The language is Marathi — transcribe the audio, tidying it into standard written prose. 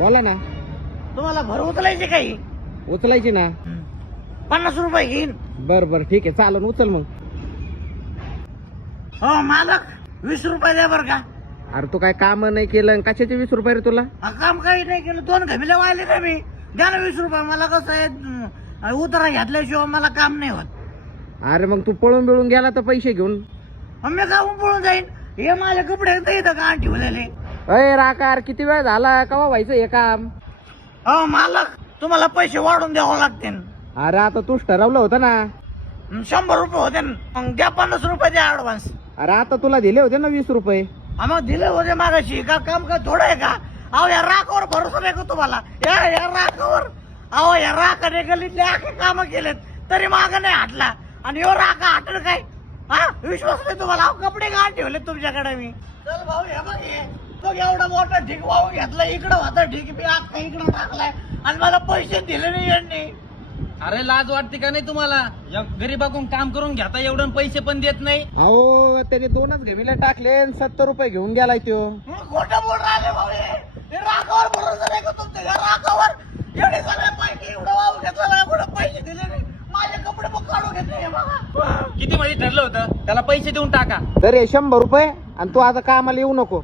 बोला ना. तुम्हाला भर उचलायचे काही उचलायची ना. 50 रुपये घेईन. बर बर ठीक आहे चालन उचल मग. हो मालक 20 रुपये द्या बरं का. अरे तू काय काम नाही केलं कशाचे 20 रुपये रे तुला. काम काही नाही केलं 2 घमिले वाहिले का मी. द्या ना 20 रुपये. मला कसं आहे उतारा घेतल्याशिवाय मला काम नाही होत. अरे मग तू पळून बिळून गेला तर पैसे घेऊन. मी काहून पळून जाईन. हे माझे कपडे इथं का ठेवलेले. अय राकार किती वेळ झाला कवा व्हायचं हे काम. हो मालक तुम्हाला पैसे वाढून द्यावं लागतील. अरे आता तूच ठरवलं होतं ना. 100 रुपये होते ना. मग द्या 50 रुपये द्या ऍडव्हान्स. अरे आता तुला दिले होते ना 20 रुपये. मग दिले होते मागाशी. का काम का थोडं आहे का. अहो या राखावर भरोसा नाही का तुम्हाला. या राखावर. अहो या राखाने गल्लीतले आखे काम केलेत तरी माग नाही हटला. आणि यो राखा हटल काय. हा विश्वास नाही तुम्हाला. अहो कपडे का ठेवले तुमच्याकडे मी. चल भाऊ हे बघ हे. बघ एवढा मोठा ढीक वाहून घेतला. इकडं होता ढीक मी आखा इकडं टाकलाय आणि मला पैसे दिले नाही यांनी. अरे लाज वाटते का नाही तुम्हाला. गरीबाकडून काम करून घेता एवढं पैसे पण देत नाही. अहो त्याने 2च घमिले टाकले 70 रुपये घेऊन गेलाय तो. खोटं बोल राहिले भाऊ हे राखावर भरोसा नाही का तुमच्या. या राखावर एवढे सगळे पैसे एवढं वाहून घेतला कुठं पैसे दिले नाही. माझे कपडे मग काढून घेतले हे बघा. किती मध्ये ठरलं होतं त्याला पैसे देऊन टाका. तर हे 100 रुपये आणि तू आता कामाला येऊ नको.